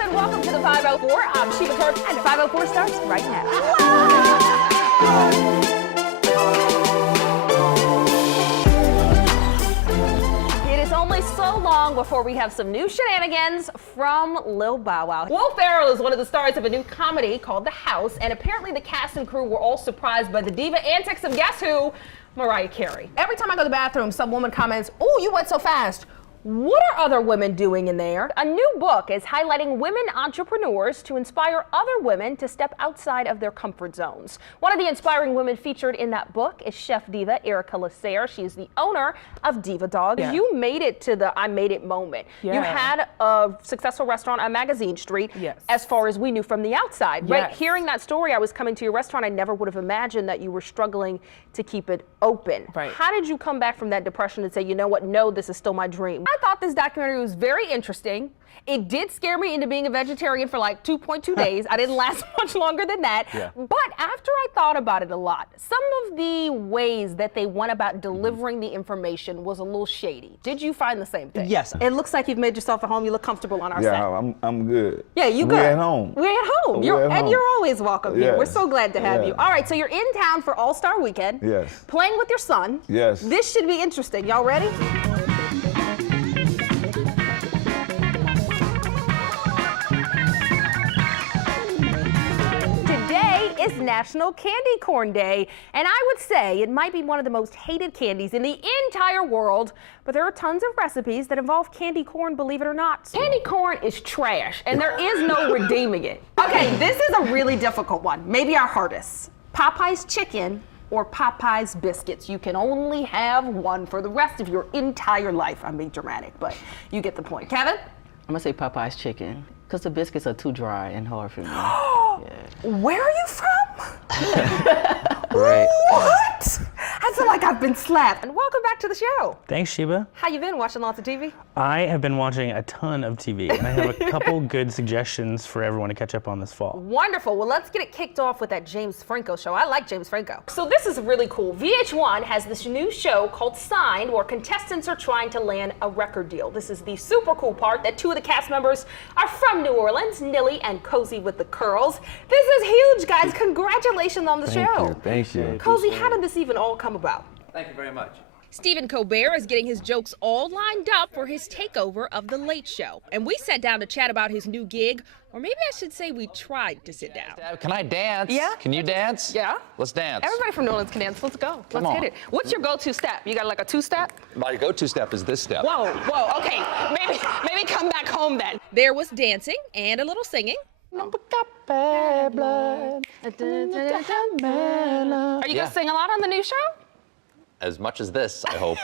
and welcome to the 504. I'm Sheba Turk, and the 504 starts right now. It is only so long before we have some new shenanigans from Lil Bow Wow. Will Ferrell is one of the stars of a new comedy called The House, and apparently the cast and crew were all surprised by the diva antics of guess who? Mariah Carey. Every time I go to the bathroom, some woman comments, "Oh, you went so fast." What are other women doing in there? A new book is highlighting women entrepreneurs to inspire other women to step outside of their comfort zones. One of the inspiring women featured in that book is chef diva Erica Lasser. She is the owner of Diva Dog. Yeah. You made it to the I made it moment. Yeah. You had a successful restaurant on Magazine Street, yes, as far as we knew from the outside. Yes. Right? Hearing that story, I was coming to your restaurant, I never would have imagined that you were struggling to keep it open. Right. How did you come back from that depression and say, you know what, no, this is still my dream? I thought this documentary was very interesting. It did scare me into being a vegetarian for like 2.2 days. I didn't last much longer than that. Yeah. But after I thought about it a lot, some of the ways that they went about delivering the information was a little shady. Did you find the same thing? Yes. It looks like you've made yourself at home. You look comfortable on our set. Yeah, I'm good. Yeah, you good. We're at home. We're at home. And you're always welcome here. We're so glad to have you. All right, so you're in town for All-Star Weekend. Yes. Playing with your son. Yes. This should be interesting. Y'all ready? Is National Candy Corn Day, and I would say it might be one of the most hated candies in the entire world, but there are tons of recipes that involve candy corn, believe it or not. Candy corn is trash, and there is no redeeming it. Okay, this is a really difficult one, maybe our hardest. Popeye's chicken or Popeye's biscuits. You can only have one for the rest of your entire life. I'm being dramatic, but you get the point. Kevin? I'm gonna say Popeye's chicken, because the biscuits are too dry and hard for me. Yeah. Where are you from? Right. What? I feel like I've been slapped. And welcome back to the show. Thanks, Sheba. How you been? Watching lots of TV? I have been watching a ton of TV, and I have a couple good suggestions for everyone to catch up on this fall. Wonderful. Well, let's get it kicked off with that James Franco show. I like James Franco. So this is really cool. VH1 has this new show called Signed, where contestants are trying to land a record deal. This is the super cool part that two of the cast members are from New Orleans, Nilly and Cozy with the curls. This is huge, guys. Congratulations on the show. Thank you. Cozy, how did this even all come about? Thank you very much. Stephen Colbert is getting his jokes all lined up for his takeover of The Late Show. And we sat down to chat about his new gig, or maybe I should say we tried to sit down. Can I dance? Yeah. Can you dance? Yeah. Let's dance. Everybody from New Orleans can dance. Let's go. Come Let's on. hit it. What's your go-to step? You got like a two-step? My go-to step is this step. Whoa, okay. Maybe come back home then. There was dancing and a little singing. Are you gonna sing a lot on the new show? As much as this, I hope.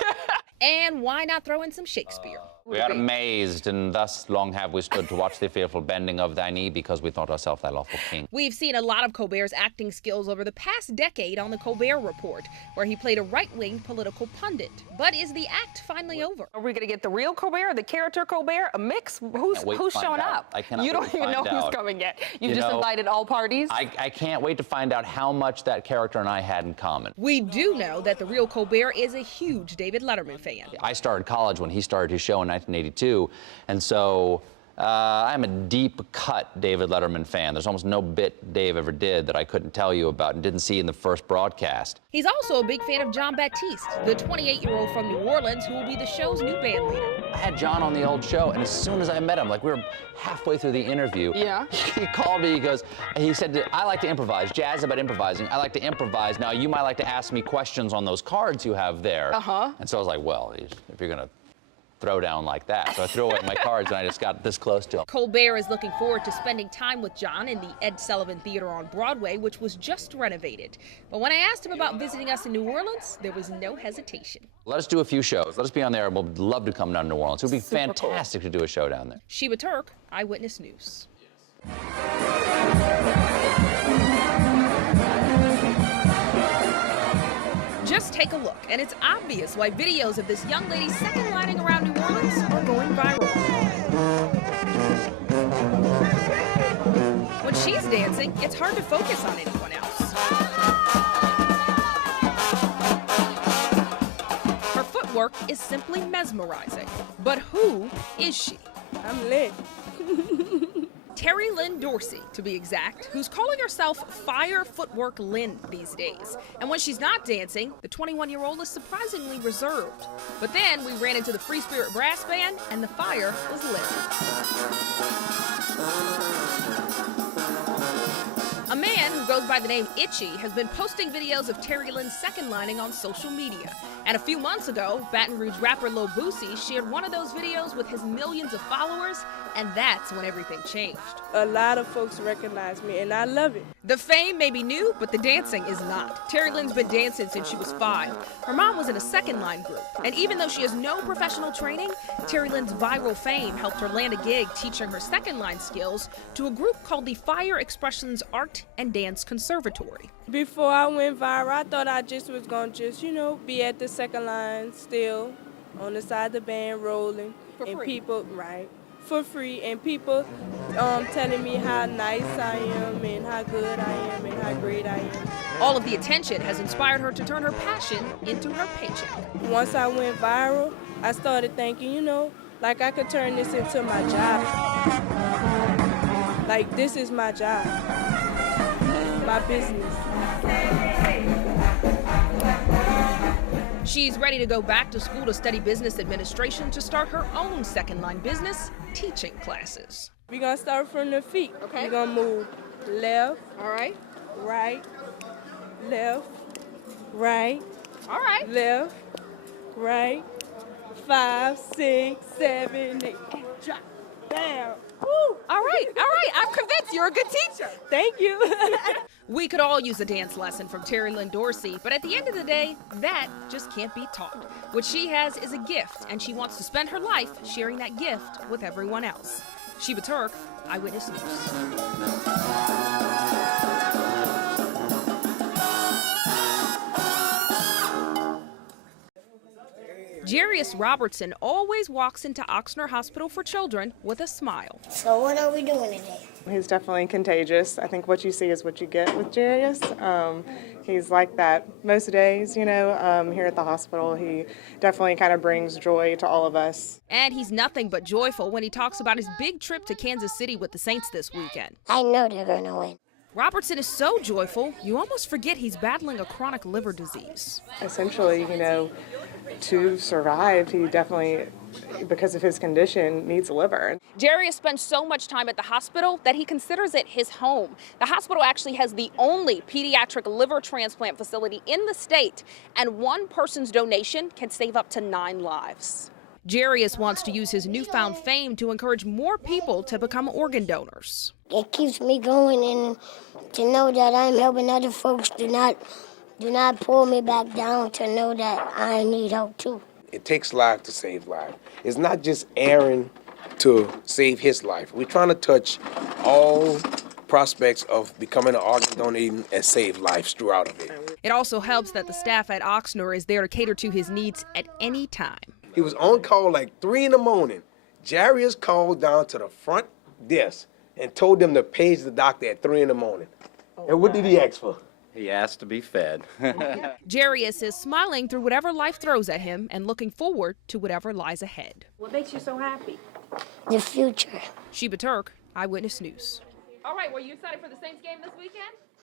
And why not throw in some Shakespeare? We are amazed, and thus long have we stood to watch the fearful bending of thy knee, because we thought ourselves thy lawful king. We've seen a lot of Colbert's acting skills over the past decade on the Colbert Report, where he played a right-wing political pundit. But is the act finally over? Are we gonna get the real Colbert or the character Colbert? A mix? Who's showing up? I cannot You don't even know who's coming yet. You just invited all parties? I can't wait to find out how much that character and I had in common. We do know that the real Colbert is a huge David Letterman fan. I started college when he started his show in 1982, and so I'm a deep-cut David Letterman fan. There's almost no bit Dave ever did that I couldn't tell you about and didn't see in the first broadcast. He's also a big fan of John Baptiste, the 28-year-old from New Orleans who will be the show's new band leader. I had John on the old show, and as soon as I met him, like we were halfway through the interview, he called me, he said, I like to improvise. Jazz about improvising. I like to improvise. Now, you might like to ask me questions on those cards you have there. And so I was like, well, if you're going to throw down like that. So I threw away my cards and I just got this close to him. Colbert is looking forward to spending time with John in the Ed Sullivan Theater on Broadway, which was just renovated. But when I asked him about visiting us in New Orleans, there was no hesitation. Let us do a few shows. Let us be on there. We'll love to come down to New Orleans. It would be fantastic to do a show down there. Sheba Turk, Eyewitness News. Just take a look, and it's obvious why videos of this young lady second lining around New Orleans are going viral. When she's dancing, it's hard to focus on anyone else. Her footwork is simply mesmerizing. But who is she? I'm lit. Terry Lynn Dorsey, to be exact, who's calling herself Fire Footwork Lynn these days. And when she's not dancing, the 21-year-old is surprisingly reserved. But then we ran into the Free Spirit Brass Band, and the fire was lit. A man who goes by the name Itchy has been posting videos of Terry Lynn's second lining on social media. And a few months ago, Baton Rouge rapper Lil Boosie shared one of those videos with his millions of followers, and that's when everything changed. A lot of folks recognize me, and I love it. The fame may be new, but the dancing is not. Terry Lynn's been dancing since she was 5. Her mom was in a second line group, and even though she has no professional training, Terry Lynn's viral fame helped her land a gig teaching her second line skills to a group called the Fire Expressions Art and Dance Conservatory. Before I went viral, I thought I just was going to be at the second line still, on the side of the band rolling. For and free. People, right, for free. And people telling me how nice I am and how good I am and how great I am. All of the attention has inspired her to turn her passion into her paycheck. Once I went viral, I started thinking, like I could turn this into my job. Like this is my job, my business. She's ready to go back to school to study business administration to start her own second line business, teaching classes. We're going to start from the feet. Okay. We're going to move left, All right. right, left, right, All right. left, right, 5, 6, 7, 8, drop down. Woo. All right. I'm convinced you're a good teacher. Thank you. We could all use a dance lesson from Terry Lynn Dorsey, but at the end of the day, that just can't be taught. What she has is a gift, and she wants to spend her life sharing that gift with everyone else. Sheba Turk, Eyewitness News. Jarius Robertson always walks into Oxnard Hospital for Children with a smile. So what are we doing today? He's definitely contagious. I think what you see is what you get with Jarius. He's like that most days, here at the hospital. He definitely kind of brings joy to all of us. And he's nothing but joyful when he talks about his big trip to Kansas City with the Saints this weekend. I know they're going to win. Robertson is so joyful, you almost forget he's battling a chronic liver disease. Essentially, to survive, he definitely, because of his condition, needs a liver. Jarius spends so much time at the hospital that he considers it his home. The hospital actually has the only pediatric liver transplant facility in the state, and one person's donation can save up to 9 lives. Jarius wants to use his newfound fame to encourage more people to become organ donors. It keeps me going, and to know that I'm helping other folks do not pull me back down, to know that I need help too. It takes life to save life. It's not just Aaron to save his life. We're trying to touch all prospects of becoming an organ donor and save lives throughout of it. It also helps that the staff at Oxnard is there to cater to his needs at any time. He was on call like 3 in the morning. Jarius called down to the front desk and told them to page the doctor at 3 in the morning. And what did he ask for? He asked to be fed. Jarius is smiling through whatever life throws at him and looking forward to whatever lies ahead. What makes you so happy? The future. Sheba Turk, Eyewitness News. All right, were you excited for the Saints game this weekend?